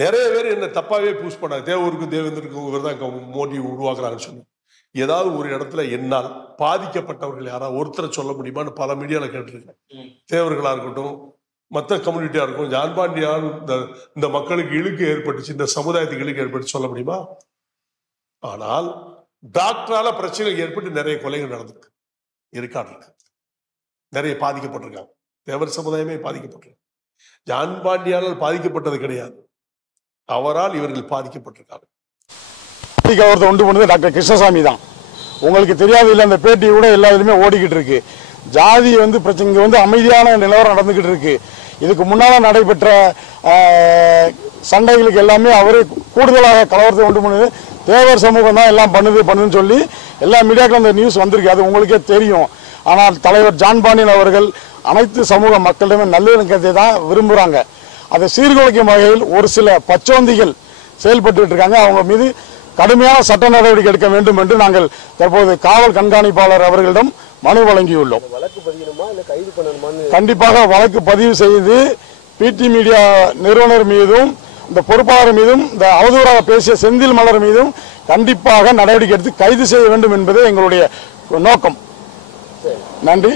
நிறைய பேர் என்ன தப்பாவே பூஸ் பண்ணாங்க. தேவருக்கும் தேவேந்திரனுக்கும் இவர் தான் மோடி உருவாக்குறாங்கன்னு சொன்னாங்க. ஏதாவது ஒரு இடத்துல என்னால் பாதிக்கப்பட்டவர்கள் யாராவது ஒருத்தரை சொல்ல முடியுமான்னு பல மீடியால கேட்டிருக்கேன். தேவர்களா இருக்கட்டும், மற்ற கம்யூனிட்டியா இருக்கும், ஜான் பாண்டியான் இந்த மக்களுக்கு இழுக்கு ஏற்பட்டுச்சு, இந்த சமுதாயத்துக்கு இழுக்கு ஏற்பட்டு சொல்ல முடியுமா? ஆனால் டாக்டரால பிரச்சனைகள் ஏற்பட்டு நிறைய கொலைகள் நடந்திருக்கு, இருக்காடு இருக்கு, நிறைய பாதிக்கப்பட்டிருக்காங்க. தேவர் சமுதாயமே பாதிக்கப்பட்டிருக்கு. ஜான் பாண்டியானால் பாதிக்கப்பட்டது கிடையாது, அவரால் இவர்கள் பாதிக்கப்பட்டிருக்காங்க. ஒருத்தர் உண்டு பண்ணது டாக்டர் கிருஷ்ணசாமி தான். உங்களுக்கு தெரியாது இல்லை, அந்த பேட்டி கூட எல்லா இதுலையுமே ஓடிக்கிட்டு இருக்கு. ஜாதி பிரச்சனை இங்கே அமைதியான நிலவரம் நடந்துகிட்டு இருக்கு. இதுக்கு முன்னால் நடைபெற்ற சண்டைகளுக்கு எல்லாமே அவரே கூடுதலாக கலவரத்தை உண்டு பண்ணுது. தேவர் சமூகம் தான் எல்லாம் பண்ணுதுன்னு சொல்லி எல்லா மீடியாக்களும் அந்த நியூஸ் வந்திருக்கு, அது உங்களுக்கே தெரியும். ஆனால் தலைவர் ஜான் பாண்டியன் அவர்கள் அனைத்து சமூக மக்களிடமே நல்லிணக்கத்தை தான் விரும்புகிறாங்க. அதை சீர்குலைக்கும் வகையில் ஒரு சில பச்சோந்திகள் செயல்பட்டு இருக்காங்க. அவங்க மீது கடுமையான சட்ட நடவடிக்கை எடுக்க வேண்டும் என்று நாங்கள் தற்போது காவல் கண்காணிப்பாளர் அவர்களிடம் மனு வழங்கியுள்ளோம். கண்டிப்பாக வழக்கு பதிவு செய்து பிடி மீடியா நிறுவனர் மீதும் இந்த பொறுப்பாளர் மீதும் இந்த அவதூறாக பேசிய செந்தில் மலர் மீதும் கண்டிப்பாக நடவடிக்கை எடுத்து கைது செய்ய வேண்டும் என்பதே எங்களுடைய நோக்கம். நன்றி.